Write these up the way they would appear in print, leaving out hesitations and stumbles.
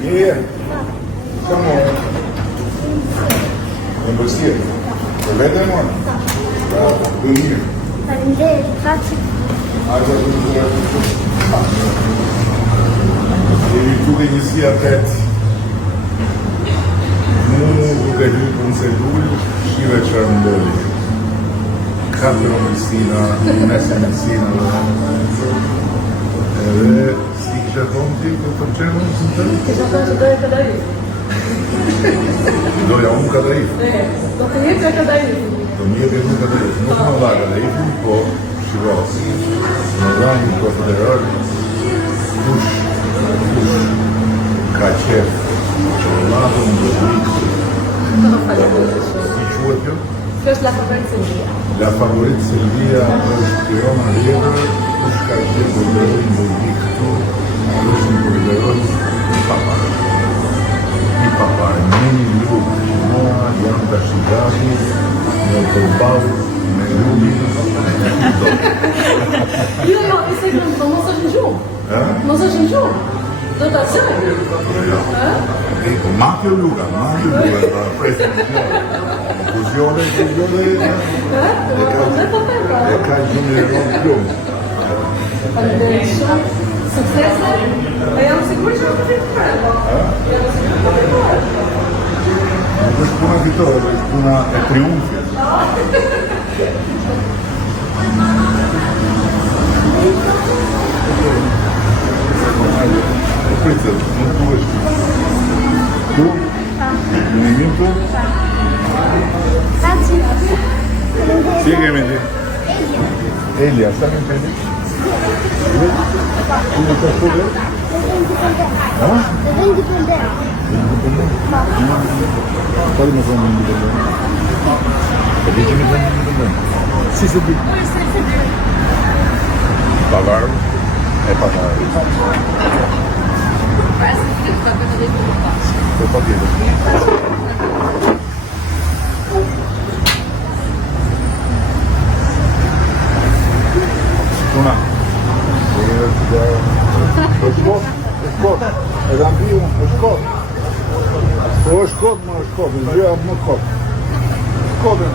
Yeah. Come on. Embësirë. Për vete e morë? Bravo, dhe mirë. Faleminderit, faqe. Ajde, jemi duke njësi atet. Mu duke hyrë në celullë, shive që rëndoli. Katër medicina, mesë medicina. Edhe, si kishe thonë ti, këtë të qenë, së të tërë? Kishe thonë që doja Kadaif. Doja unë Kadaif. Do të jetë e Kadaif. Do një jetë unë Kadaif. Nuk më dha Kadaifin, po shivas. Në dhanë në konsiderar kush ka qef qëllatën në rikë. Si quet kjo? Kjo është la favorit Silvia. La favorit Silvia është kjo në rjetër, kush ka qef borderoj në rikë këtu, është në borderoj në papare. I papare, me një lukë, moa, janë të shqitati, në të bau, me lumi, Jo, i sekund, po mos është në gjumë. Mos është në gjumë. Do të asoj. Ma kjo luka, presë në gjore. Fuzione, e ka gjumë e ronë plumë. Faleminderit shumë. Suksese. E jam sigur që do të fitore. Nuk është puna fitore, është puna e triumfit. Pritët, nuk tu është. Tu? Në një tu? Faqe. Si e kemi ti? Elia, sa kemi të një? Tu në të shkullë? Ha? Dhe indipendent. Pari me thonë indipendent? E di që me thonë indipendent? Si se di? Pavarë? E pavarë. Po pa tjetër. Tuna. Është kot? E dam pi unë, është kot. Po është kot, më është kot, në gjëja më kot. Kotën.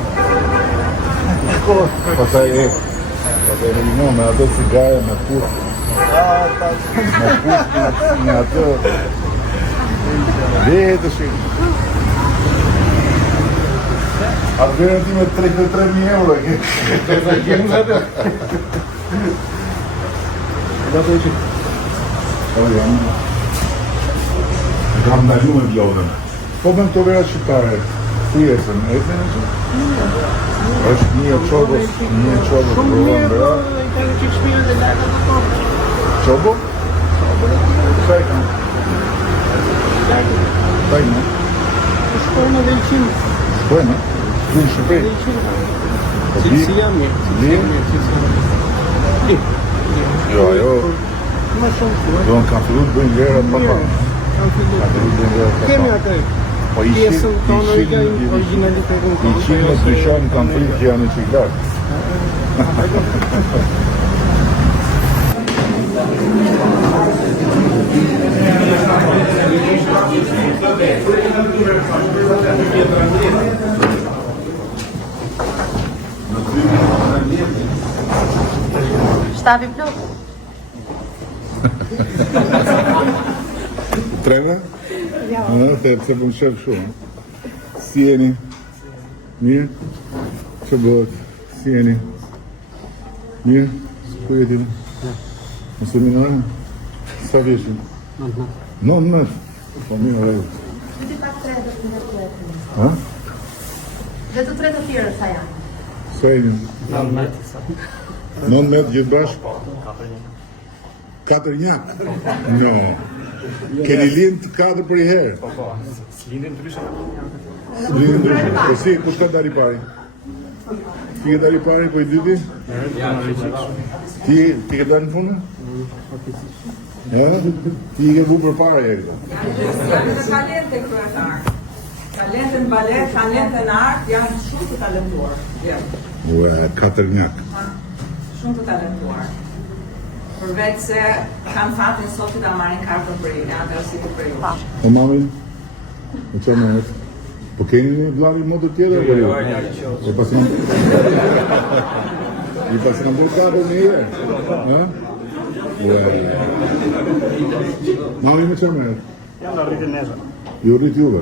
Është kot. Pastaj e elimino me ato cigare, me putë. Me putë, me ato. Vetë shikë. Atë vërën ti me 33.000 euro, ke kemë në atë. Da të që? Kam ndalu me vlodën. Po me të vera shqiptare, si esën, e të në që? është një qobës, Shumë mirë, i kanë që shpirë dhe lartë të tonë. Qobo? Sa e kanë? Sa e në? Shkojnë në Delqinë. Shkojnë? Tu në Shqipëri? Si jam mirë. Jo, ajo... Ma shumë të Do në kanë fillu të bëjnë gjerë atë papa. Kemi atë. Po Pjesën tonë originalitet në i qinë në dyqanë kanë frikë që janë në qiklarë. Shtapi plot. Treve? Në, të pse po më shef shumë. Si jeni? Mirë? Që bëhet? Si jeni? Mirë? Ku jeti? Në seminarë? Sa vjeshin? 19. Po mirë, rejë. Viti pak 3 dhe të një të Ha? Dhe të 3 të tjere sa janë. Sa jeni? 19 gjithë bashkë? 4 njak? No. Keni lind 4 për i herë? S'lindin ndryshe. S'lindin ndryshe. Po si, kush ka dari pari? Ti ke dari pari, po i dyti? Ti ke dari në fundë? Ti ke bu për para e këto? Talente kryetar. Talente në balet, talente në art janë shumë të talentuar. Ue, 4 njak. Shumë të talentuar. Përveç se kanë fatin sot ta marrin kartën për i, atëherë si të për ju. O mami, në që më është? Po keni një vlari më të tjere? E pasi i pasi në bërë kapër një herë? Mami, më që më është? Jam në rritin nesër. Ju rrit juve?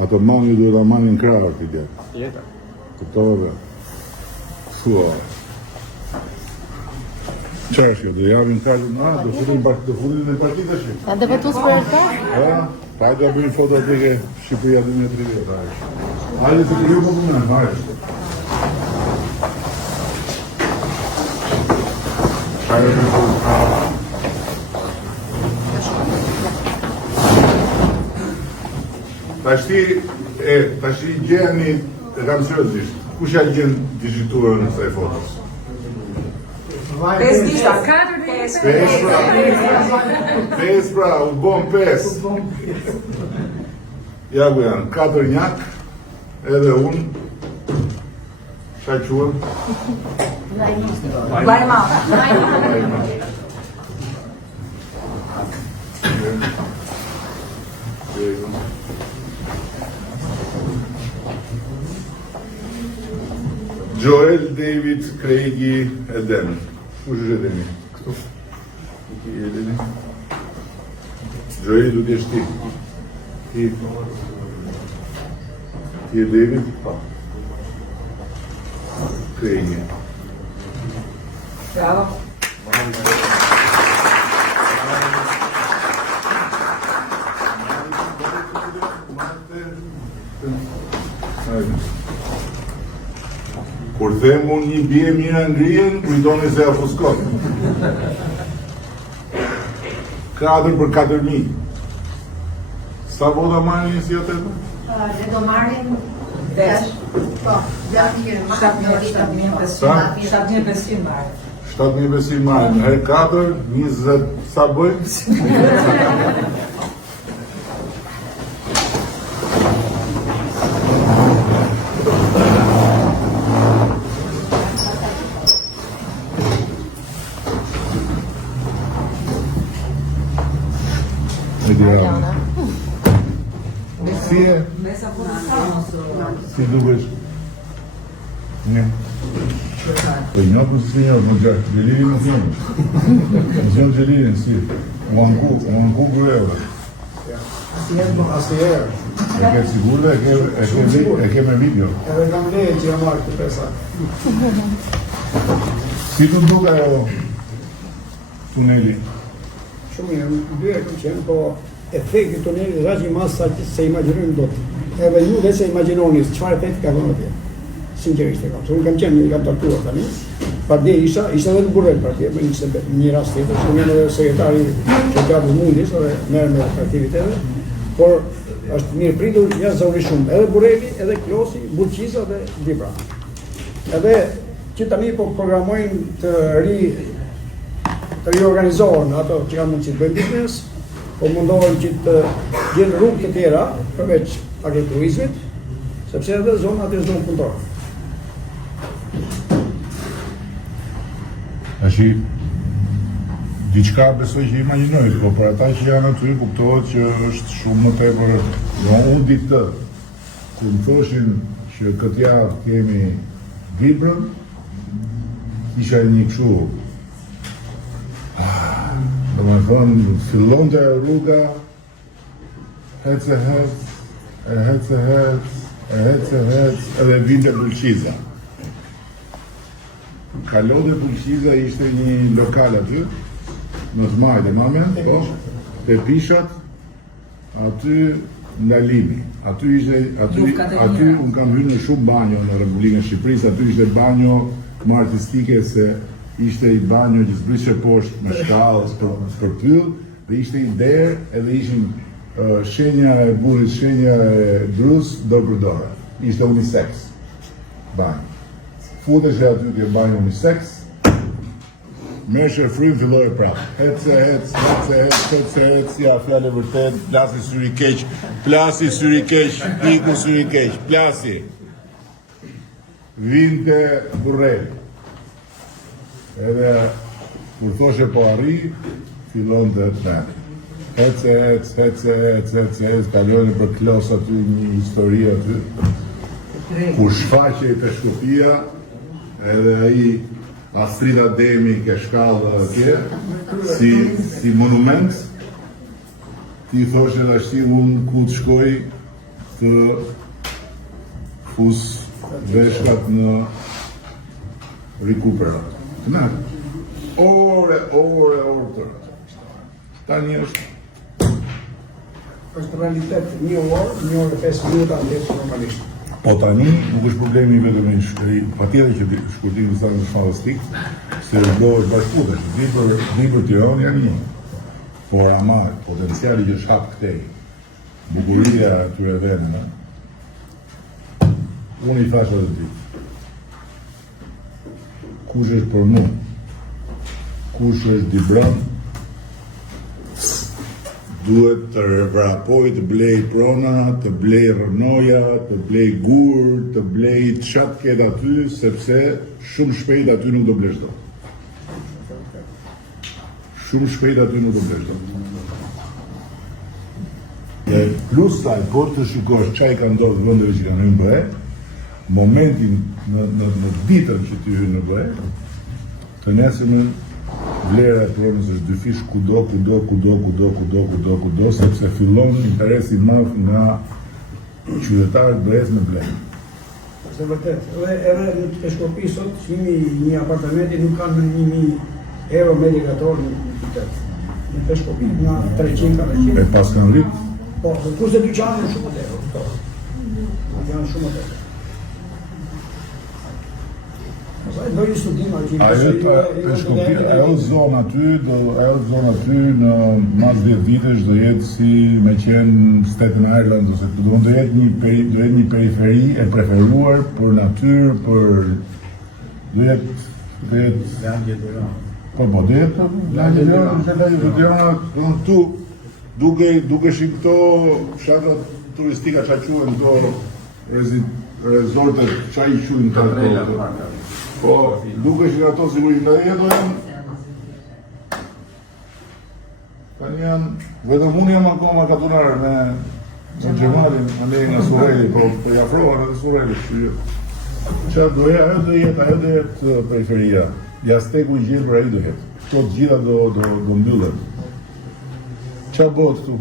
Ato mami ju duhet ta marrin krahë këtë djetë. Jeta. Kuptove? Fua. Qa është jo? Do javim kallin, do fullin në partit të shqip. Kanë devotues për këtë? Pa da bëjmë foto atë ke Shqipëria 2030. Hajde të kriju më përmën, hajde. Hajde të foto. Tashti gjeni e kam seriozisht. Kush ja gjen digiturën në kësaj fotos? 5 dita. 5 pra, u bon 5. Ja ku janë, 4 njak, edhe unë, qa quën? Lajma. Joel David Craigie Eden. Kush është Edeni? Këtu? Iki Edeni? Joeli du t'jesh ti. Ti e David? Pa. Craigie. Bravo. Kur them unë një bie mira ngrihen, kujtoni se afuskon. 4 për 4.000. Sa vota marrin si atë? Ne do marrim 10. po, ja një marrim 7.500 marrin. 7.500 marrin. Herë 4, 20, sa bëjmë? Si e? Si dukesh? Një. Po një ku si një, më gjatë, Gjeliri nuk një. Më zhënë Gjelirin, si. Më anku greve. Asnjëherë. E ke sigur dhe e ke me video. Edhe kam leje që jam marrë të pesa. Si të duke ajo tuneli? Shumë mirë, dyre kam qenë, po efekti tunelit është aq i madh sa që se imagjinojmë dot. Edhe ju dhe se imagjinoni çfarë efekti ka dhënë atje. Sinqerisht e kam. Unë kam qenë, kam taktuar tani. Padje isha edhe në Burrel partije, me një rast tjetër, që unë edhe sekretari qytetarës mundis, edhe merrem me aktivitete, por është mirë pritur jashtëzakonisht shumë. Edhe Burreli, edhe Klosi, Burqiza dhe Dibra. Edhe që tani po programojnë të riorganizohen ato që kanë mundësi të bëjnë biznes, po mundohen që të gjenë rrugë të tjera përveç agriturizmit, sepse edhe zona aty është zonë punëtore. Tashi, diçka besoj që imagjinoj, po për ata që janë aty kuptohet që është shumë më tepër. Unë ditë të, kur më thoshin që këtë javë kemi Dibrën, isha një kështu. Do më thonë, fillon të rruga, hec, edhe vinte Bulqiza. Kalode Bulqiza ishte një lokal aty, në të majtë, mamen, po, te pishat, aty ndalimi. Aty unë kam hyrë në shumë banjo në Republikën e Shqipërisë, aty ishte banjo më artistike se ishte i banjo që zbrishe poshtë me shkallë për pyll, dhe ishte i derë edhe ishin shenja e burrit, shenja e grus, do përdore. Ishte unisex banjo. Futesh e aty ke banjo unisex, Meshe frim filloj prapë. Hec, ja fjallë e vërtet, plasi syri keq, iku syri keq, plasi. Vinte Burrel. Edhe kur thoshe po arri, fillon të ne. Ec, kalojnë për klos aty një histori aty. Ku shfaqe i Peshkopia, edhe ai Astrid Ademi ke shkallë atje, si monument, ti thoshe dhe ashti unë ku të shkoj të fus veshkat në rikuperat. Ne, ore të rëtë. Tani është. Është realitet, 1 orë 5 minuta ndeshë normalisht. Po tani, nuk është problemi vetëm i shkëri, patjetër që shkurtimi sa në shmallëstik, se do është bashkëputesh, vi për Tiranë jam një. Por ama, potenciali që shkap këtej, bukuria e tyre veneve, unë i thashe dhe ti. Kush është për mu, kush është Dibran, duhet të vrapoj të blej prona, të blej rënoja, të blej gur, të blej qatë ketë aty, sepse shumë shpejt aty nuk do blesh do. Shumë shpejt aty nuk do blesh do. Dhe plus saj, por të shikosh qaj ka ndodhë vëndeve që kanë hynë bëhe, momentin në ditën që ty hynë në bëhe, të nesëmë vlera e pronës është dyfish kudo, sepse fillon interesi madh nga qytetarët bëhes me blejë. Është vërtet. Edhe në Peshkopi sot, qimi një apartamenti nuk kanë në 1.000 euro metri katror në qytet. Në Peshkopi, nga 300-400. E pas kanë rritë? Po, kurse dyqanë në shumë të euro. Janë shumë të euro. Do një studim aty. Ajo zonë aty në mas 10 vitesh do jetë si me qenë Staten Island ose do jetë një periferi e preferuar për natyrë, do jetë do jetë Tirana këtu duke shi këto fshatrat turistika që quhen këto rezortet që i quhen të po, duke që ato sigurisht nga jeto janë, vetëm unë jam akoma katunar me Gjemalin, me nga Sureli, po për jafroa në Sureli, që ajo do jetë periferia, Jasteku i gjithë për ajo do jetë, këto të gjitha do mbyllet. Qa bëhet këtu?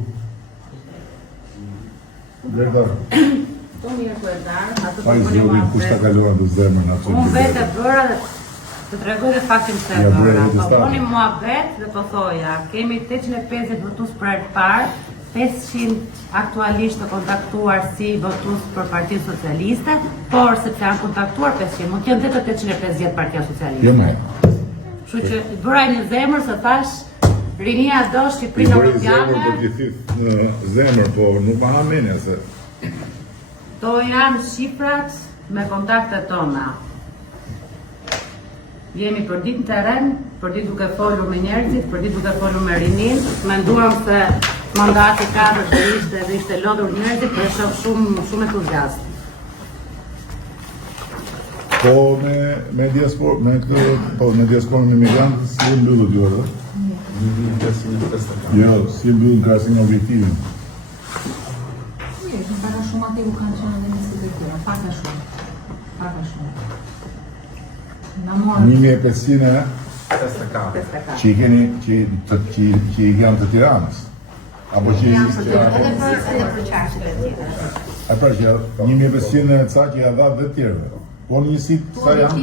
Gredar? Të mirë kuetar, atë Pa i zhurin, kush ta kaluan të zemër në atë. Unë vetë e bëra dhe të tregoj dhe faktin se e bëra. Po bëni mua vetë dhe po thoja, kemi 850 votus për herë të parë, 500 aktualisht të kontaktuar si votus për Partinë Socialiste, por sepse janë kontaktuar 500, mund t'jënë dhe të 850 Partia Socialiste. Jo me. Kështu që i bëra një zemër se thash, rinia do Shqipërinë Europiane. I bëri zemër për t'i thith në zemër, po nuk ma hamenja se... To janë shifrat me kontaktet tona. Jemi për ditë në teren, për ditë duke folur me njerëzit, për ditë duke folur me rinin. Menduam se mandati 4 dhe ishte lodhur njerëzit, për shoh shumë entuziast. Po me diasporën e migrantët, si e mbyllët jo, dhe? Jo, si e mbyllën krahasim objektivin. Para shumë atë u kanë qenë dhe njësë të tjera, paka shumë. Në morë... 1500 që i janë të Tiranës. Apo që i Edhe për qarqet e tjera. A pra që 1500 ca që ja dha dhe tjerëve. Po njësit sa janë?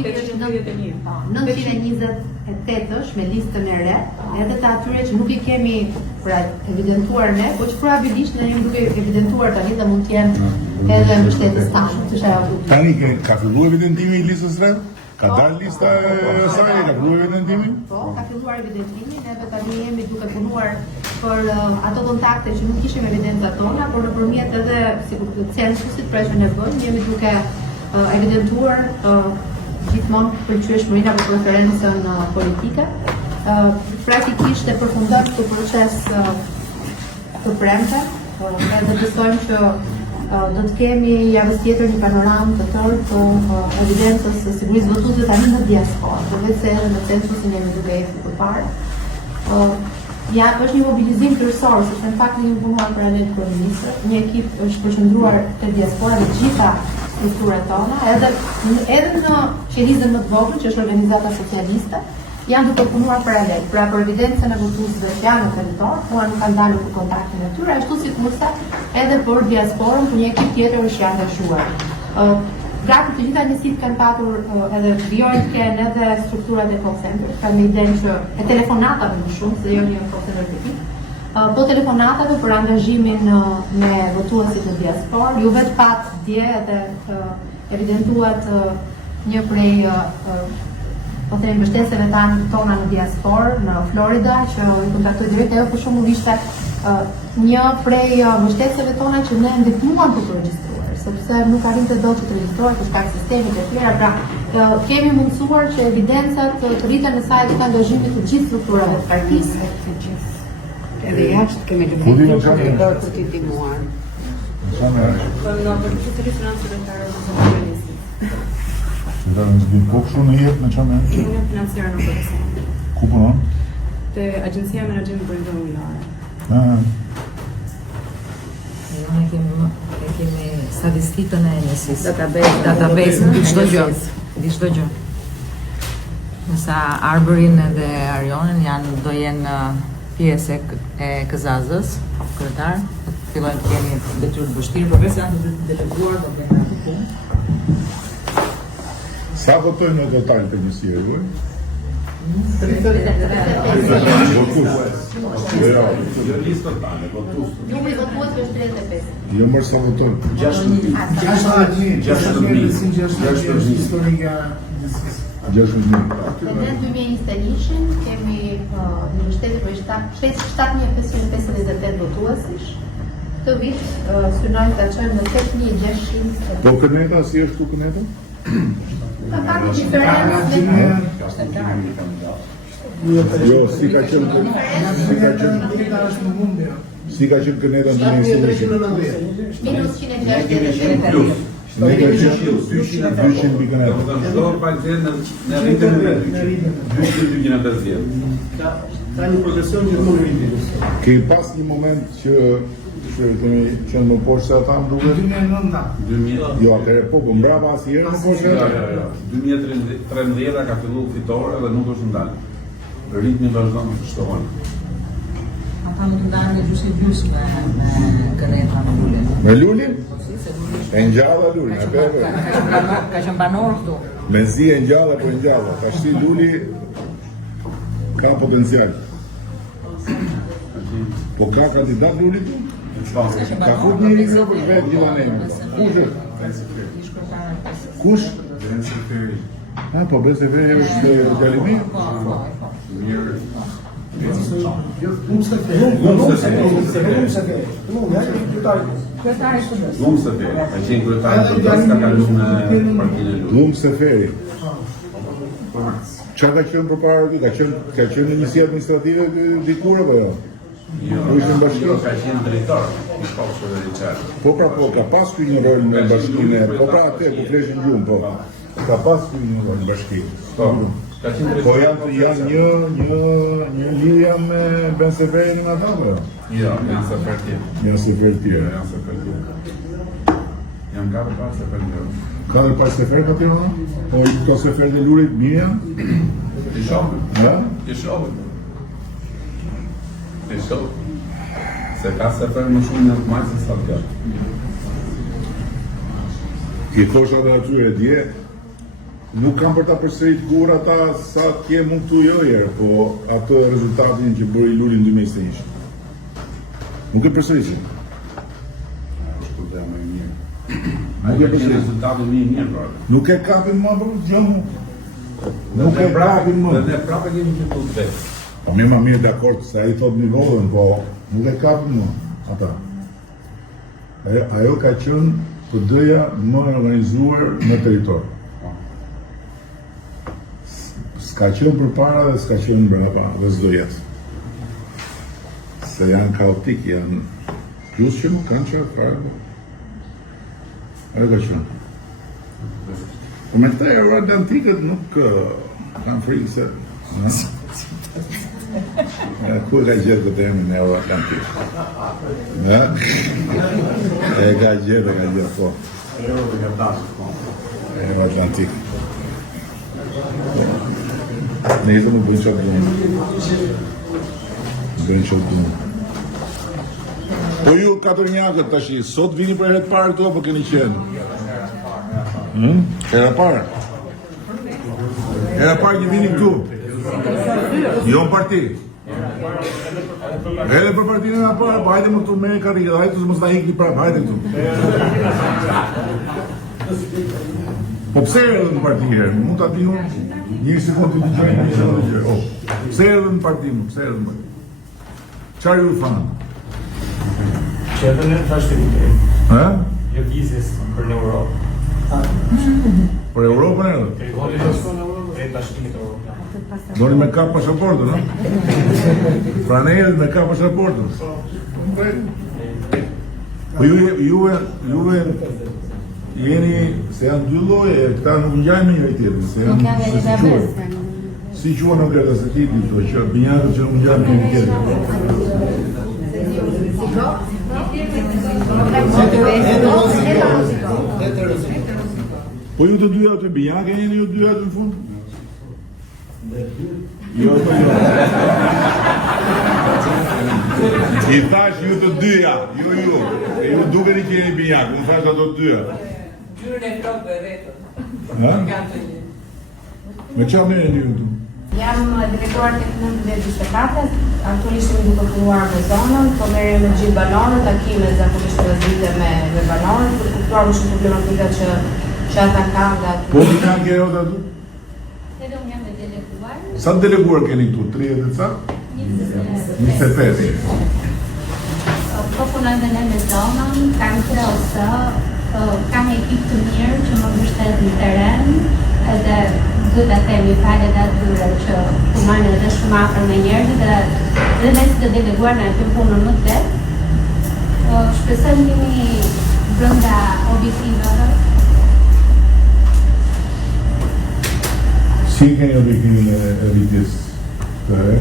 928 është me listën e re, edhe të atyre që nuk i kemi pra evidentuar ne, po që probabilisht ne jemi duke evidentuar tani dhe mund t'jenë edhe mbështetës tanë. Tani ka fillu evidentimi i listës re? Ka dalë lista e saj, ka fillu evidentimi? Po, ka filluar evidentimi, neve tani jemi duke punuar për ato kontakte që nuk ishim evidencat tona, por nëpërmjet edhe censusit pra që ne bëjmë, jemi duke evidentuar gjithmonë përqyeshmërinë apo preferencën politike. Praktikisht e përfundon këtë proces të premte, edhe besojmë që do të kemi javës tjetër një panoramë të tërë të evidencës së sigurisë votuesve tani në diasporë, dhe vetë se edhe në censusin jemi duke ecur përpara. Ja, është një mobilizim kryesor, sepse në fakt ne jemi punuar paralel kryeministër, një ekip është përqendruar te diaspora në gjitha strukturat tona, edhe në qelizën më të vogël, që është organizata socialiste, janë duke punuar paralel. Pra për evidencën e votuesve që janë në territor, nuk kanë dalur për kontaktin e tyre, ashtu sikurse edhe për diasporën, ku një ekip tjetër është i angazhuar. Gati të gjitha njësitë kanë patur edhe vijojnë të kenë edhe strukturat e call center, kanë një idenë që e telefonatave më shumë, se jo një call center tipik, po telefonatave për angazhimin me votuesit e diasporë. Ju vetë pat dje edhe evidentuat një prej po themi mbështetësve tona në diasporë, në Florida, që i kontaktoj direkt, ajo për shembull ishte një prej mbështetësve tona që ne ndihmuam për të regjistruar, sepse nuk arrinte dot të regjistrohet për shkak të sistemit të tjera. Pra kemi mundësuar që evidencat të rriten në sajt të angazhimit të gjithë strukturave të partisë. Edhe jashtë kemi lëvizur për të ndihmuar. Për të financë të socialistit. Në po kështu në jetë në qamë? Unë financiar në përësën. Ku punon? Te Agjencia Menaxhimit për Imobiliare. Ne kemi statistikën e njësisë. Database në çdo gjë. Nësa Arberin dhe Arionin do jenë pjesë e KZAZ-ës, kryetar, fillojnë të kemi detyrë të vështirë, përveç se janë të deleguar do bëjnë atë punë. Sa votojnë në total të njësirë, juaj? Numri votuesve është 35. Jo mërë sa votojnë? 6.000. Në 2021 kemi në mbështetje për 7.558 votuesish. Këtë vit synojmë të qënë në 8.600. Po këneta, si është tu këneta? Ka pak një diferencë. Jo, si ka qenë këneta në 2021? Minus 160. Ne ka qenë 200 mbi këneta. Në rritën e 250. Ka një progresion që të rritin. Ke pas një moment që kemi qenë më poshtë se ata më duket? 2000. Jo, atëre po mbrapa asnjëherë më poshtë se ata? 2013 ka fillu fitore dhe nuk është ndalë. Ritmi vazhdon të shtohen. Ata nuk ndajnë me gjysmë me këneta në Lulin. Me Lulin? E ngjalla Lulin, e pepe. Ka qenë banor këtu. Me zi e ngjalla po e ngjalla. Tashti Luli ka potencial. Po ka kandidat Luli tu? Ka fut një një për vetë Gjilanemi. Kush është? Kush? Po Beseferi është Gjalimi? Lumë Seferi. Qa ka qenë për para ti? Ka qenë njësi administrative dikur apo jo? Ka qenë drejtor i shkollës liçare. Po pra po, ka pas ky një rol në bashkinë, po pra atë ku fleshin gjumë, po. Ka pas ky një rol në bashkinë. Po janë një lidhja me Ben Seferin nga ta, po? Jo, janë sefer tjerë. Janë sefer tjerë. Janë katër parë sefer tjerë. Katër parë sefer ka tjerë, no? Po i këto sefer dhe lurit mirë janë? I shohën. Ja? I shohën. I shohën. Se ka sefer më shumë në të majtë se sa të I thosha dhe atyre dje, nuk kam për ta përsërit kur ata sa tje mund të jojerë, po atë rezultatin që bëri Luli në 2021. Nuk e përsëritin. është të më i mirë. Nuk e përsëritin. Rezultatin më i mirë, pra. Nuk e kapin më për gjëmu. Nuk e kapin më. Dhe ne prapë kemi që të vetë. Po më mirë dakord se ai thot nivollën, po nuk e kapin më ata. Ajo ka qenë PD-ja më e organizuar në territor. S'ka qenë përpara dhe s'ka qenë mbrapa dhe s'do jetë. Se janë kaotik, janë plus që nuk kanë qenë fare. Edhe ka qënë. Po me këta euroatlantikët nuk kanë frikë se... Ku ka gjetë këtë emrin euroatlantik? E ka gjetë, po. Euroatlantik. Ne jetë më bëjnë qëtë dhunë. Bëjnë qëtë dhunë. Po ju katërnjakët tashi, sot vini për herë të parë këtu apo keni qenë? Era parë? Era parë që vini këtu? Jo në parti? Edhe për partinë e parë, po hajde më këtu me karrikë, hajde të mos na ikni prapë, hajde këtu. Po pse erdhën në parti herë? Mund ta di unë? Një sekondë të dëgjoj, një sekondë të dëgjoj. Pse erdhën në parti më? Pse erdhën në parti? Çfarë ju thanë? Që edhe në thashtë të vitej. Jo vizjes për në Europë. Për Europën erdhën? E bashkimit Europë. Doni me kap pasaportën, no? Pra ne edhe me kap pasaportën. Po juve jeni se janë dy lloje, këta nuk ngjajnë me njëri tjetrin, se janë si quhen në gradës së tipit, do që binjakët që nuk ngjajnë me njëri tjetrin. Po ju të dyja të binjake jeni ju dyja të në fund? Jo. I thash ju të dyja, ju. E ju dukeni që jeni binjak, unë thash ato të dyja. Gjyrën e flokë dhe retën. Me qa merren ju këtu? Jam drejtuar tek 924, aktualisht jemi duke punuar me zonën, po merrem me gjithë banorët, takime zakonisht vazhdite me banorët, për kuptuar më shumë problematika që ata kanë nga aty. Po binjak e jot aty? Edhe unë jam e deleguar. Sa deleguar keni këtu? 30 e ca? 25. Po punojmë dhe ne me zonën, kam krosë, kam ekip të mirë që më mbështet në teren, edhe duhet ta themi falet atyre që punojnë edhe shumë afër me njerëzit dhe ne si të deleguar në këtë punën më tet. Shpresojmë jemi brenda objektiveve. Si keni objektivin e rritjes të re?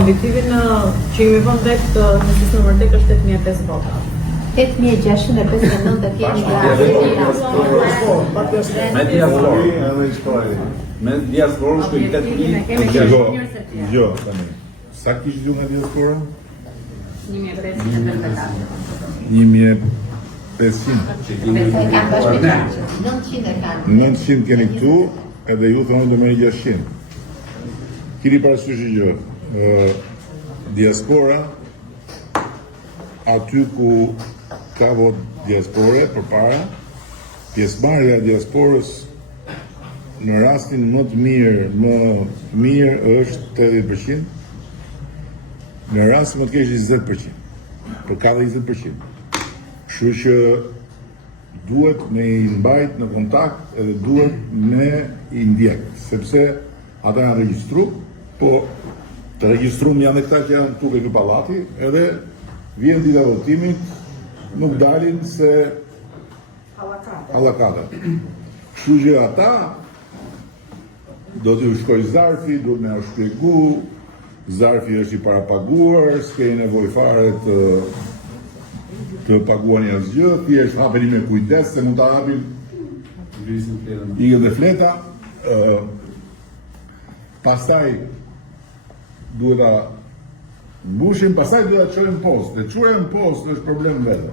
Objektivin që jemi vënë vetë në sistem vërtet është 8.500 vota. 8.659 të kemi Me diasporën shkoj 8.000. Jo, tani. Sa kishë ju nga diaspora? 900 keni këtu, edhe ju thonë do merri 600. Kini parasysh gjë, diaspora, aty ku ka vot diaspore për para, pjesëmarrja e diasporës në rastin më të mirë është 80%, në rastin më të keq 20%, për ka dhe 20%. Kështu që duhet me i mbajt në kontakt edhe duhet me i ndjek, sepse ata janë regjistru, po të regjistrum janë dhe këta që janë tuke në palati, edhe vjen dita votimit, nuk dalin se allakata. Kështu që ata do t'ju shkoj zarfi, do me u shpjegu, zarfi është i parapaguar, s'ke nevojë fare të paguani asgjë, thjesht hapeni me kujdes se mund ta hapin ikën dhe fleta. Pastaj duhet ta mbushim, pastaj duhet ta çojmë post. E çuja në post është problem vetë.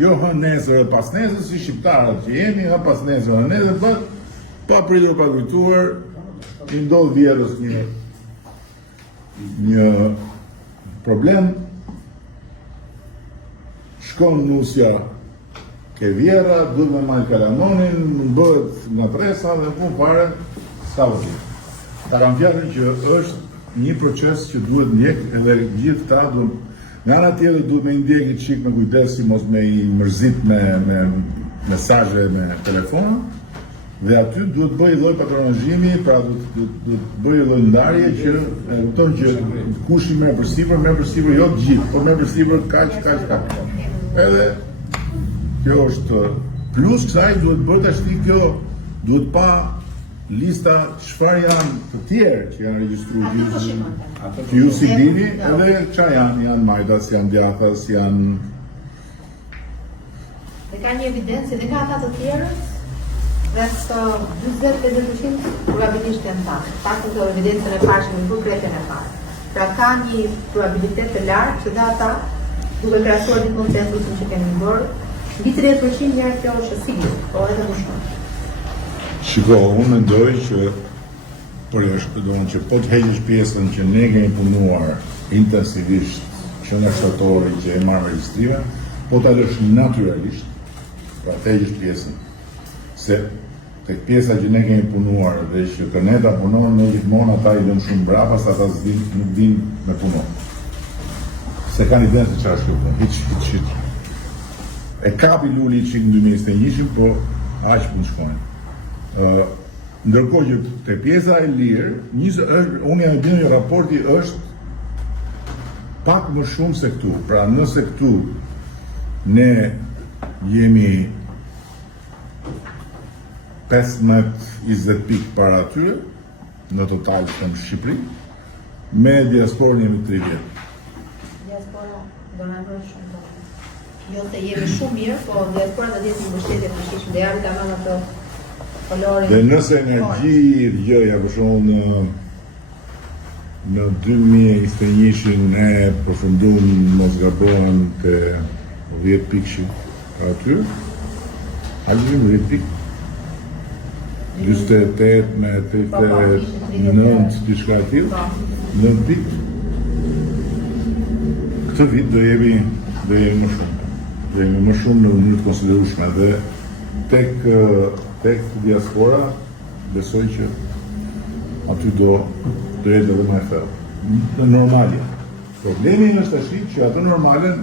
Jo hën nesër e pas nesër, si shqiptarët që jemi, hën pas nesër e nesër, pa pritur pa kujtuar, i ndodh vjerës një problem. Shkon nusja ke vjera, duhet me majtë kalamonin, bëhet nga presa dhe punë fare, s'ka vëti. Taram fjallën që është një proces që duhet ndjek edhe gjithë ta duhet, nga ana tjetër duhet me ndjekit qik me kujdesi, mos me i mërzit me mesazhe me telefon, dhe aty duhet bëj lloj patronazhimi, pra duhet bëj lloj ndarje që kupton që kush i merr për sipër, jo të gjithë, po merr për sipër kaq. Edhe Kjo është plus kësaj duhet bërë tash kjo duhet pa lista çfarë janë të tjerë që janë regjistruar që ju si dini edhe çfarë janë majtas, janë djathas, janë Dhe ka një evidencë dhe nga ata të tjerës rreth 40-50% probabilisht janë takë. Takë të evidencën e parë që më bërë kretën e parë. Pra ka një probabilitet të lartë që dhe ata duke krahasuar një konsensusin që kemi bërë, mbi 30% njerë kjo është sigurt, po edhe më shumë. Shiko, unë mendoj që që po të heqësh pjesën që ne kemi punuar intensivisht që nga shtatori që e marrë regjistrime, po ta lësh natyralisht, pra të heqësh pjesën. Se tek pjesa që ne kemi punuar dhe që Këneta punon, ne gjithmonë ata i lëmë shumë brapa, sa ata nuk din me punon. Se kanë i se çfarë është kjo punë, hiç. E kapi luli që në 2021, po aq punë shkojnë. Ndërkohë që te pjesa e lirë, unë jam bërë një raporti është pak më shumë se këtu. Pra nëse këtu ne jemi 15-20 pikë para atyre, në total në Shqipëri, me diasporën jemi 30. Diaspora do na bëjë shumë. Jo se jemi shumë mirë, po diaspora do të jetë një mbështetje të shishme, dhe javi tamam ato kolorin. Dhe nëse energji gjëja për shembull në 2021 ne përfundum mos gabohen te 10 pikë aty. Alim 10 pikë. 28 me 39 diçka e tillë. 9 pikë. Këtë vit do jemi më shumë. Do jemi më shumë në mënyrë të konsiderueshme dhe tek diaspora besoj që aty do jetë edhe më e thellë. Në normalja. Problemi është tash që atë normalen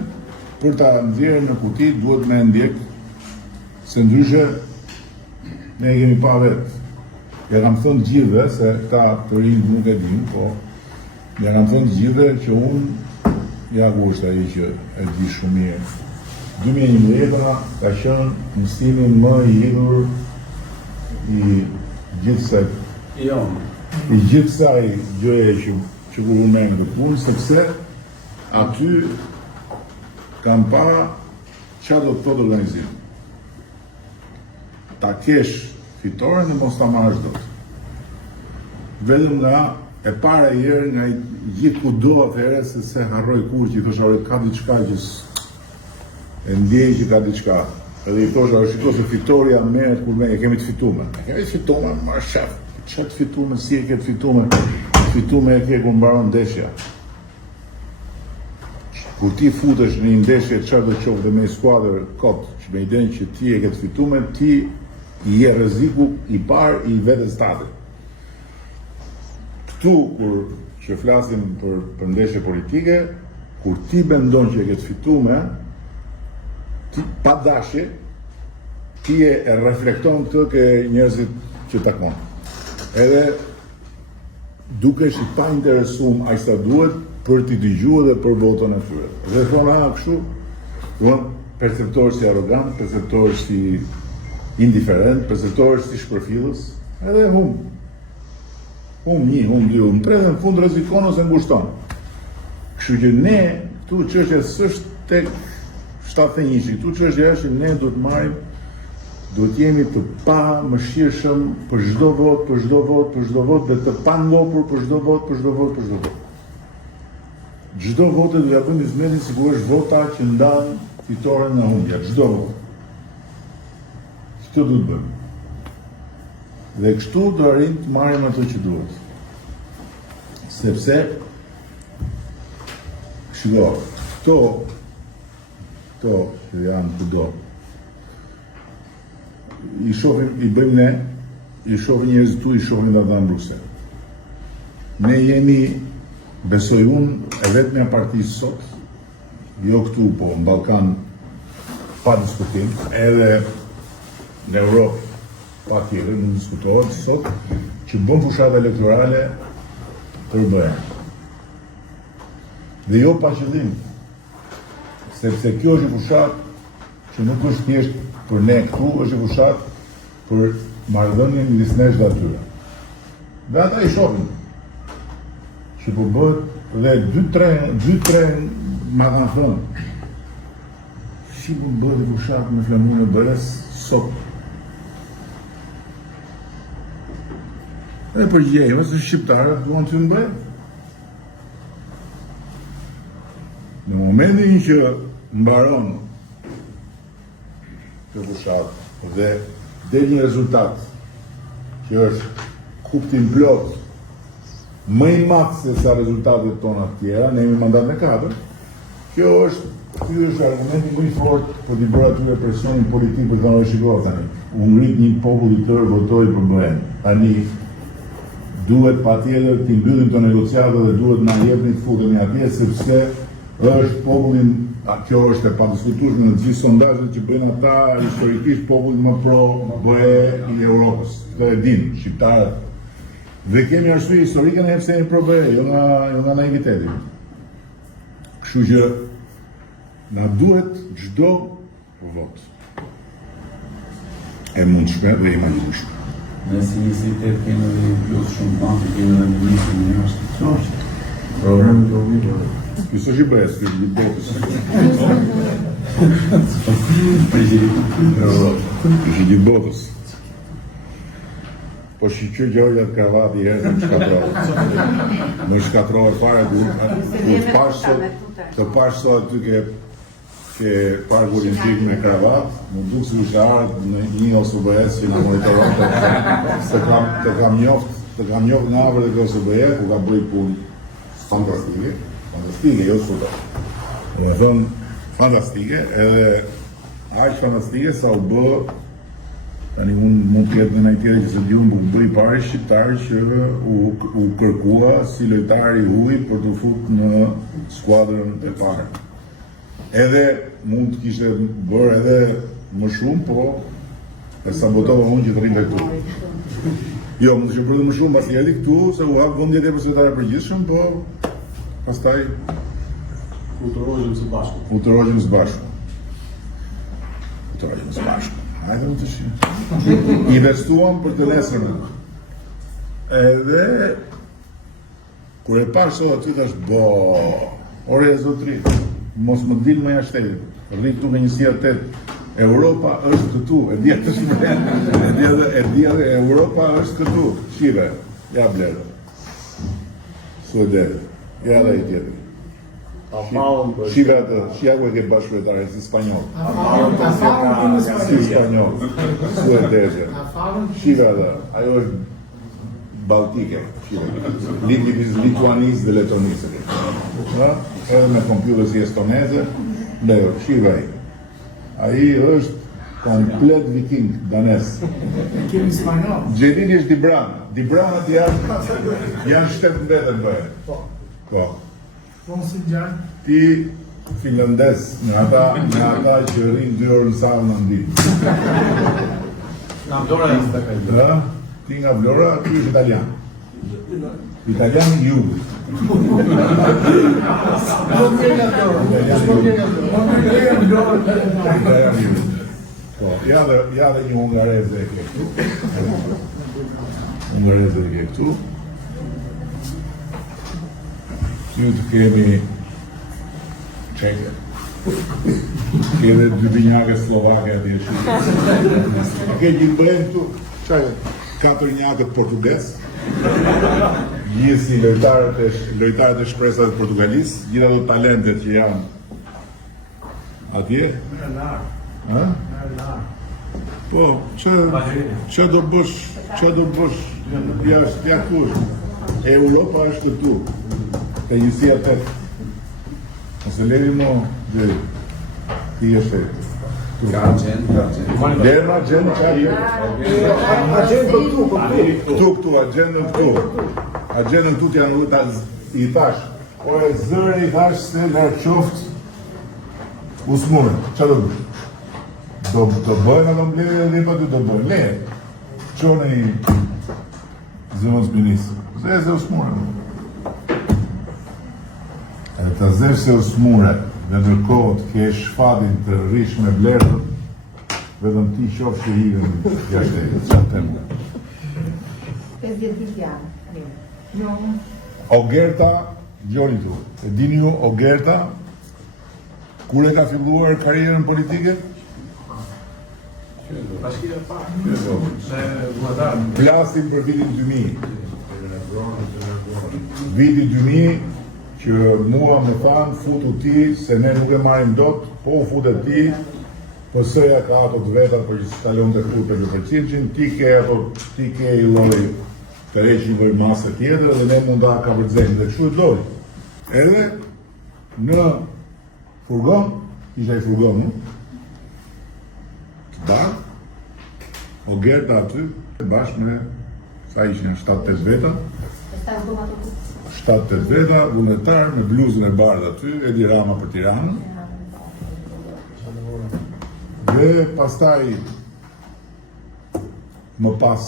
për ta nxjerrë në kuti duhet me ndjek se ndryshe ne kemi pa vetë. Ja kam thënë gjithëve se këta të rinjë nuk e din, po ja kam thënë gjithëve që unë ja ku është ai që e di shumë mirë. 2011 ka qenë mësimi më i hidhur i gjithsaj gjëje që ku unë me në punë, sepse aty kam pa qa do të thotë organizim. Ta kesh fitore në mos ta marrësh dot. Vetëm nga e para herë nga gjithë ku do atëherë se harroj kur që i thosh ka diçka që e ndjej që ka diçka. Edhe i thosha, shiko se fitoria merret kur ne kemi të fituar. Kemi të fituar, marr shef. Çfarë të fituar, si e ke të fituar? Fituar e ke kur mbaron ndeshja. Kur ti futesh në një ndeshje çfarë do të qoftë me skuadër kot, që me idenë që ti e ke të fituar, ti i je rreziku i parë i vetes tate. Këtu kur që flasim për ndeshje politike, kur ti mendon që e ke të fituar, ti pa dashje, ti e reflekton këtë ke njerëzit që takon. Edhe dukesh i pa interesum aq sa duhet për t'i dëgjuar dhe për votën e tyre. Dhe thona kështu, perceptohesh si arrogant, perceptohesh si indiferent, perceptohesh si shpërfillës, edhe hum 1, hum 2, hum 3 dhe në fund rrezikon ose ngushton. Kështu që ne këtu çështja s'është tek 71, këtu çështja është ne do të marrim, do të jemi të pa mëshirshëm për çdo vot, dhe të pa ngopur për çdo vot. Çdo votë do ja bëjmë hizmetin sikur është vota që ndan fitoren nga humbja, çdo votë. Këtë do të bëjmë. Dhe kështu do arrim të marrim ato që duhet. Sepse shiko, këto që janë kudo. I shohim, i bëjmë ne, i shohim njerëzit tu, i shohim dhe në Bruxelles. Ne jemi, besoj unë, e vetëmja partisë sot, jo këtu, po në Ballkan, pa diskutim, edhe në Europë, pa tjetër, nuk diskutohet sot, që bën fushat elektorale për BE-n. Dhe jo pa qëllim, sepse kjo është fushat që nuk është thjesht për ne këtu, është e fushat për marrëdhënien midis nesh dhe atyre. Dhe ata i shohin që po bëhet dhe 2-3 ma kanë thënë si po bëhet e fushat me flamurin e BE-s sot. E përgjigje se shqiptarët duan të në BE. Në momentin që mbaron të fushat dhe del një rezultat që është kuptim plot më i madh se sa rezultatet tona të tjera, ne jemi mandat në 4, ky është argumenti më i fortë për t'i bërë atyre personin politik për të thënë shiko tani, u ngrit një popull i tërë votoi për BE-n. Tani duhet patjetër t'i mbyllim të negociatat dhe duhet na jepni të futemi atje sepse është popullin, kjo është e padiskutueshme në gjithë sondazhet që bëjnë ata historikisht populli më pro BE i Europës. Këtë e din shqiptarët. Dhe kemi arsye historike në pse jemi pro BE, jo nga naiviteti. Kështu që na duhet çdo vot. E mundshme dhe imagjinueshme. Ne si njësitet kemi dhe plus shumë bank, kemi dhe ministri një ashtë. Program të uvijë. Ky s'është i BE-s, ky është i botës. Ky është i botës. Po shqyqyr gjojja të kravati herë në shkatrojë. Në shkatrojë fare të pash sot ty ke park olimpik me kravat, më duk si usharët në një OSBE-s që në monitoron të kam njoft nga avër dhe OSBE, ku ka bëj punë fantastike, jo sot. Dhe thonë fantastike, edhe aq fantastike sa u bë. Tani unë mund të jetë në najtë tjere që se diun për të bëj pare shqiptarë që u kërkua si lojtari i huaj për të fut në skuadrën e parë. Edhe mund të kishte bërë edhe më shumë, po e sabotova unë që të rrinte këtu. Jo, mund të kishte bërë më shumë pasi erdhi këtu, se u hap vendjet e sekretarë përgjithshëm, po pastaj Futurogjëm së bashku. Hajde më të shimë. Investuam për të nesërmen. Edhe kur e parë sot aty thash, ore e zotri, mos më dilë më jashtetit. Rritë tu me njësia 8. Europa është këtu, e dhja të shmërën. E dhja dhe Europa është këtu. Shive, ja blerë. Suedere, ja dhe i tjetër. Shive atë, shia ku e ke bashkëretare, si spanjol. Si spanjol, suedeze. Shive atë, ajo është baltike. Lituanisë dhe letonisë. Edhe me kompjuter si estoneze, lejo, shive ai. Ai është komplet viking, danes. Kemi spanjol. Gjelini është Dibran. Dibranat janë shtetë mbetën bëhe. Po. Ti finlandes, në ata që rrinë 2 orë në salë në nditë. Nga Vlora e së të kajtë. Ti nga Vlora, ti është italian. Italian i jugë. Ja dhe një hungareze e ke këtu. Hungareze e ke këtu. Ju të kemi Čeke. Kemi 2 binjake Slovake atje shumë. Ke një bëjmë këtu, 4 njake portuges, gjithë lojtarët e shpresat e Portugalis, gjitha do talentet që janë atje. Po, që do bësh jashtë kush? Europa është këtu. Të njësia 8. Nëse levi mo dhe ti është Ka agent. Derma agent që Agent këtu. Këtu, agentën këtu. Agentën këtu t'janë i thash. O e zërë i thash se lërë qoftë usmune. Që do bësh? Do bëjnë ato mbledhje dhe lipa ty do bëjnë. Ne, qone i zëmës ministë. Zë usmune. Të zesh se usmure dhe nërkohët ke shfatin të rish me blerë, Vetëm ti qofsh që higën jashtë e qatë temë. 50 ditë janë. Ogerta, gjoni tu, e dini ju Ogerta, kur e ka filluar karrierën politike? Plasim për vitin 2000. Viti 2000 që mua më thanë futu ti se ne nuk e marrim dot, po futet ti, PS-ja ka ato të vetat për që stalon të këtu për 50%, ti ke i lori të reqin për masë tjetër dhe ne mund ta ka përdzejnë dhe kështu e dori. Edhe në furgon, isha i furgonu, të darë, Ogerta aty, bashkë me, sa ishin 7-8 veta, 7-8 veta, vullnetar me bluzën e bardhë aty, Edi Rama për Tiranën. Dhe pastaj më pas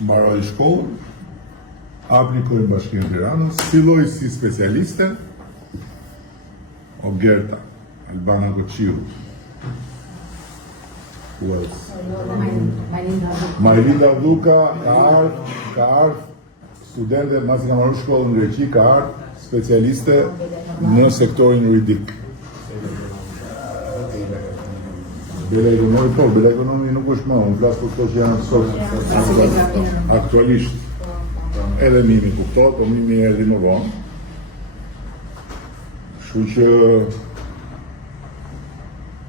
mbaroj shkollën, aplikoj në Bashkinë e Tiranës, filloj si specialiste, Ogerta, Albana Koqiu, Majlinda Duka ka ardhë studente, masi ka marrë shkollën në Greqi, ka ardhë specialiste në sektorin juridik. Bela ekonomi nuk është më, unë flasë për këto që janë sot aktualisht. Edhe Mimi kuptot, po Mimi erdi më vonë. Kështu që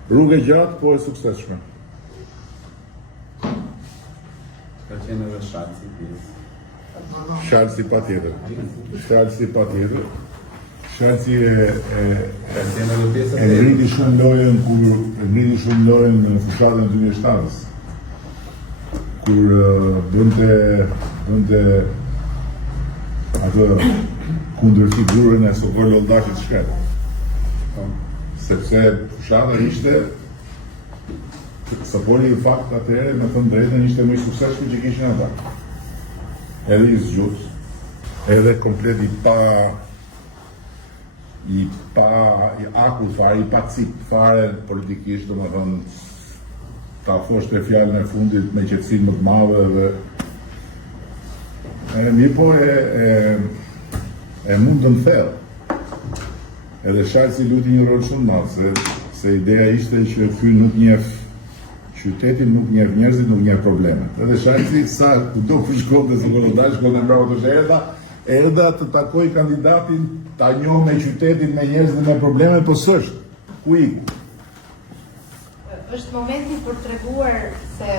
rrugë e gjatë, po e suksesshme. Ka qenë edhe Shalsi pjesë. Shalsi pa tjetër. Shalsi e ngriti shumë lojën në fushatën e 2007-ës. Kur bënte atë kundër figurën e Sokol Loldashit shkret. Sepse fushata ishte Sokoli në fakt atëherë me thënë drejtën ishte më i suksesshëm që kishin ata. Edhe i zgjut, edhe komplet i akur fare, i pa cip fare politikisht, do më thënë, ta thoshte fjalën e fundit me qetësinë më të madhe dhe mirë po e mundën thellë. Edhe Shalsi luti një rol shumë madh, se ideja ishte që ky nuk njeh qytetin, nuk njeh njerëzit, nuk njeh problemet. Edhe Shalsi sa kudo ku shkonte se Kolondash, shkonte mbrapa të erdha të takoj kandidatin, ta njoh me qytetin, me njerëzit, me problemet, po s'është. Ku iku? Është momenti për të treguar se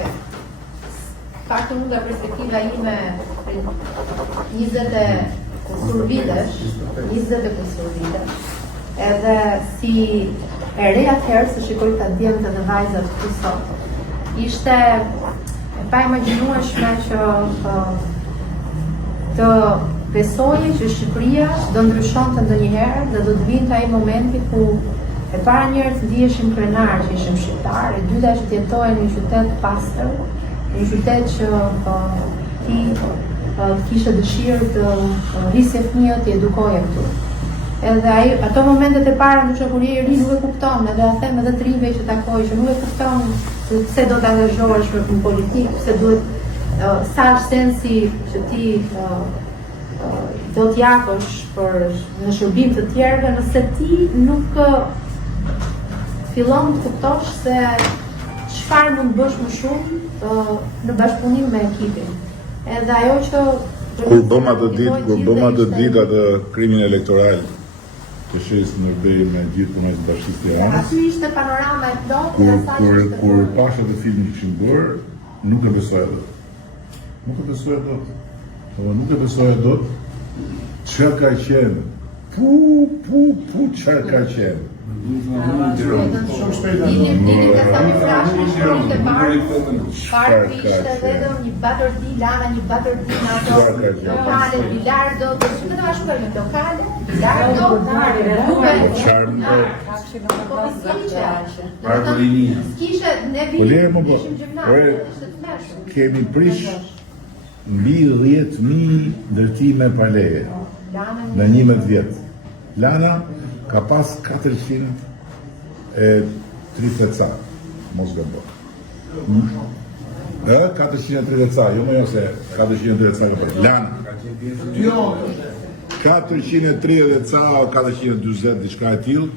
faktën nga perspektiva ime 20 e kusur vitesh, edhe si e re atëherë se shikoj ta djemtë dhe vajzat këtu sot. Ishte e pa imagjinueshme që të besoje që Shqipëria do ndryshonte ndonjëherë dhe do të vinte ai momenti ku e para njerëz ndiheshin krenar që ishim shqiptar, e dyta që të jetoje në një qytet pastër, një qytet që ti kishe dëshirë të rrisje fëmijët, të edukoje këtu. Edhe ato momentet e para ndoshta kur je i ri nuk e kupton, edhe a them edhe të rinjve që takoj që nuk e kupton se pse do të angazhohesh në politikë, pse duhet sa është sensi që ti do t'japësh për në shërbim të tjerëve nëse ti nuk fillon të kuptosh se çfarë mund bësh më shumë në bashkëpunim me ekipin. Edhe ajo që kur bëm atë ditë atë krimin elektoral të shes në Nërbej me gjithë punojnësit e Bashkisë së Tiranës. Aty ishte panorama e plotë e asaj që ishte. Kur pasha të filmin që kishin bërë, nuk e besoja dot. Nuk e besoja dot. Çfarë ka qenë? Çfarë ka qenë? Shumë shpejt Parku ishte vetëm një batërdi, Lana një batërdi në ato lokale, Bilardo, të shumë të bashkoj me lokale, Bilardo, s'kishe, ne ishim gjimnazë, kemi prish mbi 10.000 ndërtime pa leje në 11 vjetë. Lana ka pas 430 ca. mos gëmbo. 430 ca, jo më jo se 430 ca gëmbo. Lanë. 430 ca, 420 diçka e tillë,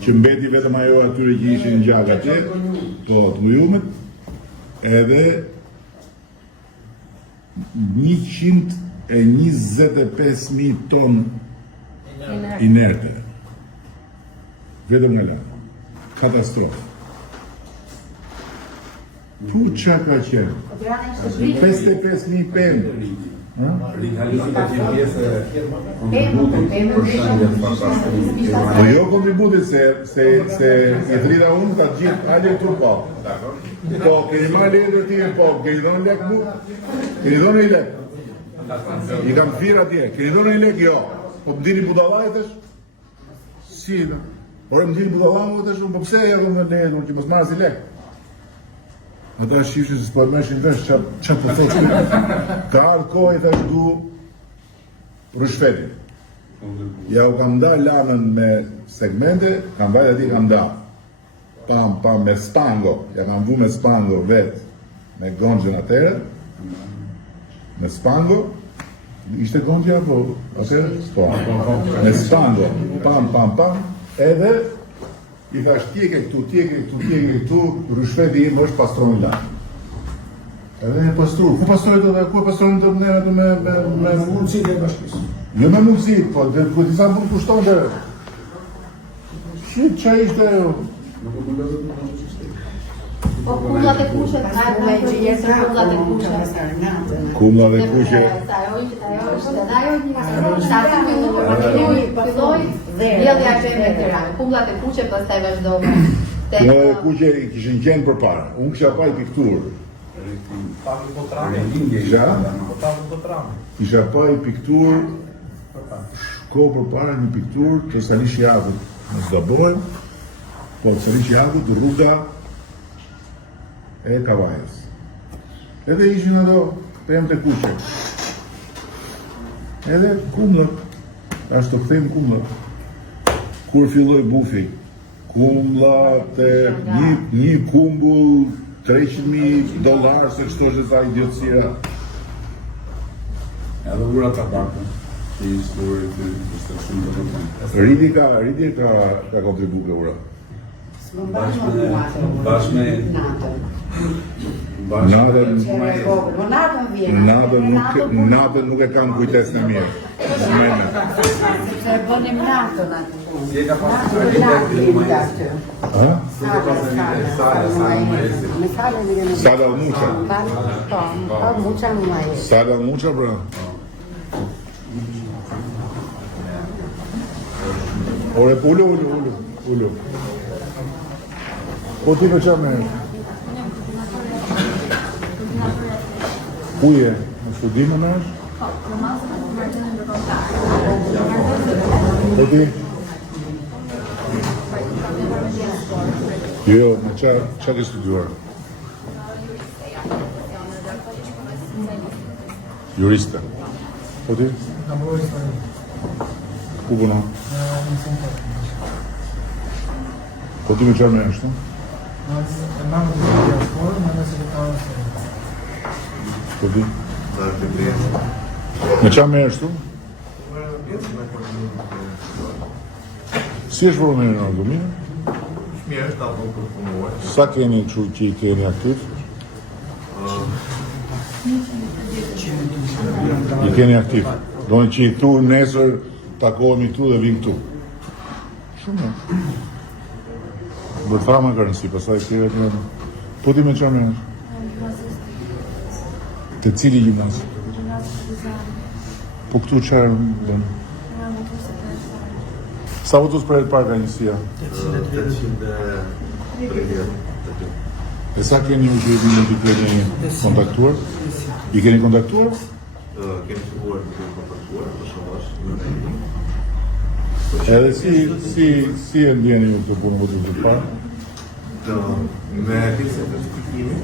që mbeti vetëm ajo atyre që ishin gjallë atje, to të mujumët, edhe 125.000 ton inerte. Vetëm nga lanë. Katastrofë. Tu që ka qenë? 55.000 pemë. Po jo kontributit se i drita unë ka gjithë alje të po. Po, keni ma lejë dhe tje, po, keni dhënë lek mu? Keni dhënë i lek? I kam firë atje, keni dhënë i lek? Jo. Po më dini budalajt është? Si, da. Por më dini budalajt është, po pse e dhënë lejë, që mos marë si lek? Ata shifshin se s'po e meshin vesh që të thotë. Ka ardhë kohë i thash du rrushfetin. Ja u kam da lanën me segmente, kam bajt ati kam da. Pam me spango, ja kam vu me spango vetë me gonxhën atere. Me spango, ishte gonxhja po atere? Po, me spango, pam, edhe i thash tjeke këtu, rrushfeti im është pastroni lanë. Edhe e pastru, ku pastrojit edhe, ku e pastrojit të mënera me mundësit e bashkisë? Jo me mundësit, po, dhe ku t'i sa mund kushton dhe... Shqit që ishte... Po kumllat e kushe, kumllat e kushe. Ajo filloj vjedhja që e me Tiranë. Kumllat e kushe pastaj vazhdove. Kumllat e kushe i kishin qenë përpara. Unë kisha pa i pikturë. Kisha pa i pikturë, shko përpara një pikturë të Salish Javut. Në zdabojmë, po Salish Javut rruga e Kavajës. Edhe ishin ato pemë të kushe. Edhe kumllat, ashtë të këthejmë kumllat. Kur filloj bufi, kumllat e një kumbull $300.000 se kështu është e sa idiotësia. Edhe ura të bakën, që i histori të shumë të përpën. Ridi ka kontribu ke ura. Bashme natën nuk e kam kujtes në mirë. Se bënim natën atë. Si e ka pasur Sala al-Muqa. Sala al-Muqa, bra. Ore, ullu. Po ti në qa me është? Uje, në studimë me është? Po ti? Jo, në qa ti studuar? Juriste. Po ti? Ku punon? Po ti me qa me është? Po ti? Me qa me është tu? Si është vërë me në argumine? Sa keni që i keni aktiv? I keni aktiv. Do në që i tu nesër takohemi tu dhe vim tu. Shumë. Bërë thama kërënësi, pasaj këtë vetë në... Po ti me qa me është? Të cili gjimnasë? Po këtu qarë bënë? Sa votus për e të parka njësia? 830. E sa keni u që i keni kontaktuar? I keni kontaktuar? Kemi filluar të kontaktuar, për shumë është. Edhe si e ndjeni ju të punë votus të parë? Me pjesë të certifikimi.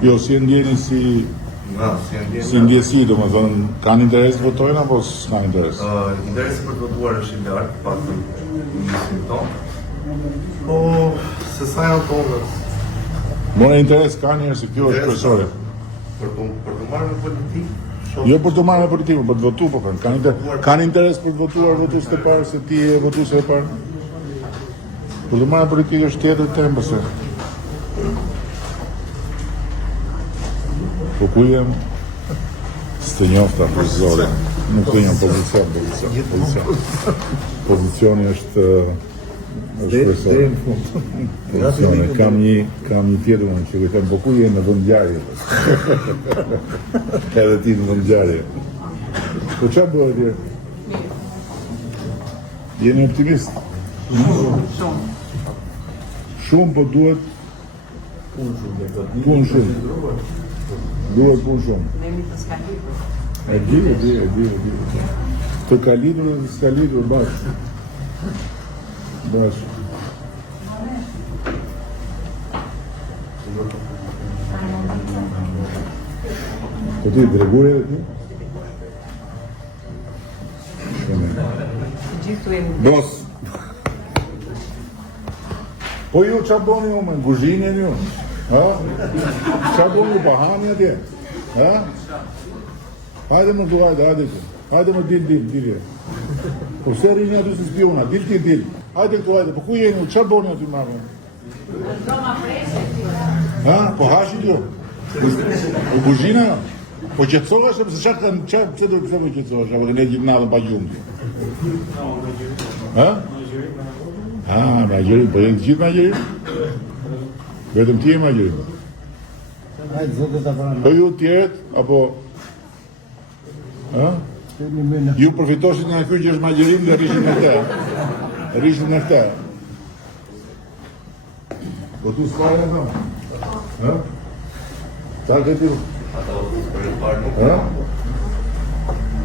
Jo, si e ndjeni si ndjesi, do më thënë, kanë interes të votojnë, apo s'ka interes? Interesi për të votuar është i lartë, pak të njësin tonë. Po, se sa janë tonët? More interes ka njerë se kjo është kryesore. Për të marrë me politikë? Jo për të marrë me politikë, për të votu, po kanë interes për të votuar votues të parë se ti e votuese e parë. Për të marrë me politikë është tjetër temë pëse. Po ku jem? Së njofta për zore. Nuk të njëm pozicion. Pozicioni është kryesore. Pozicioni, kam një tjetër më që kujtem, po ku jem në vëndjarje? Edhe ti në vëndjarje. Po qa bëhet tjerë? Jeni optimist? Shumë, po duhet punë shumë. Duhet punë shumë. E di. Të ka lidur dhe s'ka lidur bashkë. Po ti, dregure dhe ti? Dos. Po ju qa boni ju me nguzhinjen ju? Qa boni ju bahani atje? Hajde më duhajde, hajde më dil. Po se rinja aty si spiona, dil. Hajde këtu hajde, po ku jeni, qa boni aty marrë? Po hashit ju? U buzhina? Po qetësohesh sepse pse do të qetësohesh, apo ne gjithë natën pa gjumë. Magjerim, po jenë gjithë magjerim? Vetëm ti e magjerim? Po ju tjerët, apo... Ju përfitoshit nga kjo që është magjerim dhe rishin në këte. Po tu s'pare në thamë? Ta këtë ju?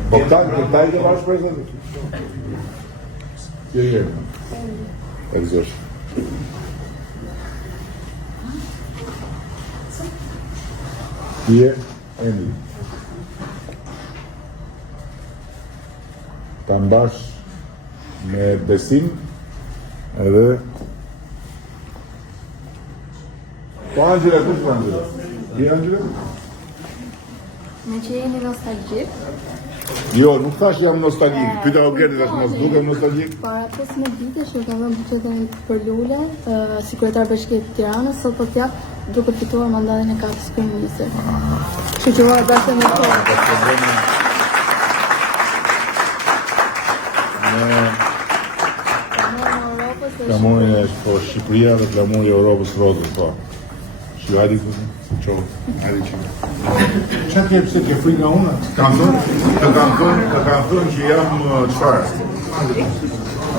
Po këta i të bashkë prezent? Kje. Egzosh. Kje, Emi. Ta mbash me besim edhe... Po Angela, ku shë Angela? Kje Angela? Me që jeni nostalgjik? Jo, nuk thash jam nostalgjik, pyta o Gerti tash mos dukem nostalgjik. Para 15 vite që kam vënë buqetin për Lule, si kryetar bashkietit të Tiranës, sot po t'jap duke fituar mandatin e katës kryeministër. Shoqërora dashje me kohë. Flamurin e Shqipëria dhe flamurin e Europës Rozës, po. Shqy, hajdi këtë, qohë, hajdi që. Qa të jepë se ke fri nga una? Të kanë thënë që jam qfarë.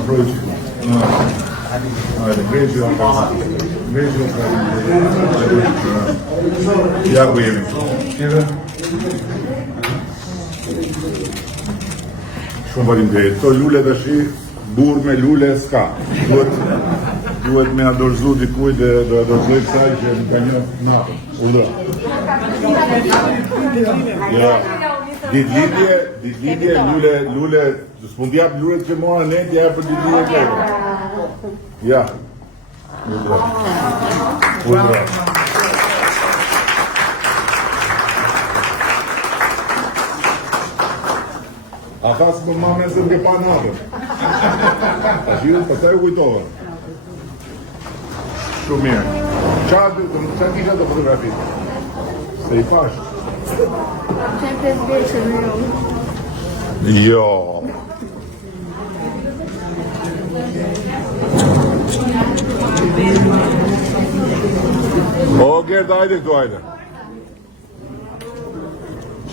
Aproj që. Hajde, greqë dhe ja ku jemi. Shumë varim dhe to lule të shi, burë me lule s'ka. Duhet me adorzu dikuj dhe adorzoj kësaj që në ka një natën. Udra. Ditlidje, lule, s'mund t'jap lule që mora ne, t'jap për ditlidje t'japë. Ja. Udra. A thasë më mame se m'ke pa natën. A shirën, pësaj u kujtovën. Shumë mirë. Qa kisha të fotografi? Se i pash? Që e 5 vjeqë në ju. Jo. O, Gert, ajde këtu, ajde.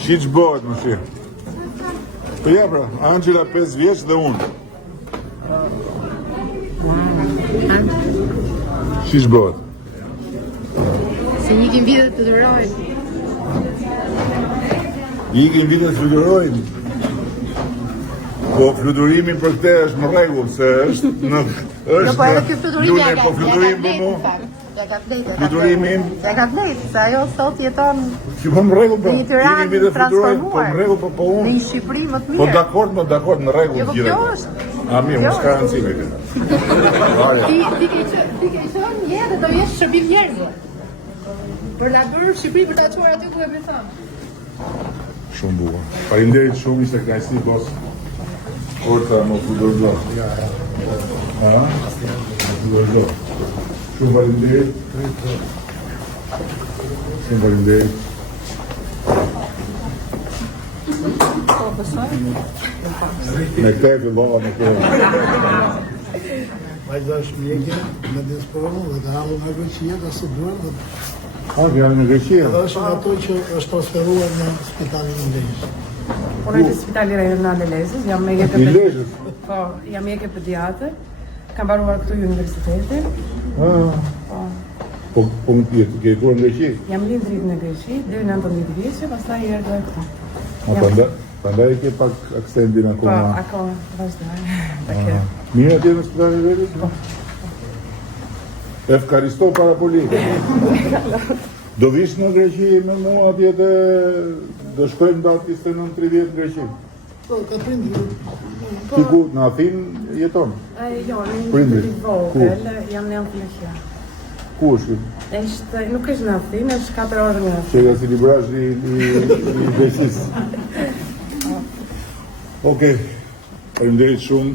Shi që bëhet, më shi. Po ja, pra, Angela 5 vjeqë dhe unë. Si që bëhet? Se ikin vitet të durojnë. Ikin vitet të durojnë? Po fluturimin për këte është më regull, se është në... Jo, po edhe kjo fluturimi ja ka fluturim për mu? Ja ka fletë. Fluturimin? Ja ka fletë, se ajo sot jeton... Që po më regull, po? Në një Tiranë transformuar. Po më regull, po unë? Në një Shqipëri më të mirë. Po dakord, në regull. Jo, po kjo është. mirë, mos ka rëndësi me këtë. Ti ke qenë një dhe do jesh shërbim njerëzve. Për na bërë Shqipëri për ta çuar aty ku e më thon. Shumë bukur. Faleminderit shumë, ishte kënaqësi boss. Orta më fudorzo. Ha? Fudorzo. Shumë faleminderit. Shumë faleminderit. Me këtë e fillova me këtë. Vajza është mjekje me disporu dhe të hallu nga Greqia dhe së duhet dhe... Janë në Greqia? Dhe është ato që është transferuar në spitalin në Lezhës. Unë e të spitali regional e Lezhës, jam mjekje Lezhës? Po, jam mjekje pediatër, kam baruar këtu universitetin. Po ke jetuar në Greqi? Jam lindrit në Greqi, deri 19 vjeçë, pastaj erdha këtu. Prandaj ke pak aksentin akoma. Po, akoma vazhdoj. Mirë atje në spitalin e Lezhës? Po. Efkaristo para politë. Do vish në Greqi me mua atje dhe do shkojmë datë 29-30 në Greqi. Po, ka prindri. Ti ku në Athinë jeton? Jo, në një vogël, jam në Antiokia. Ku është? Nuk është në Athinë, është 4 orë nga Athinë. Që nga si librazh i Greqisë. Okej, faleminderit shumë.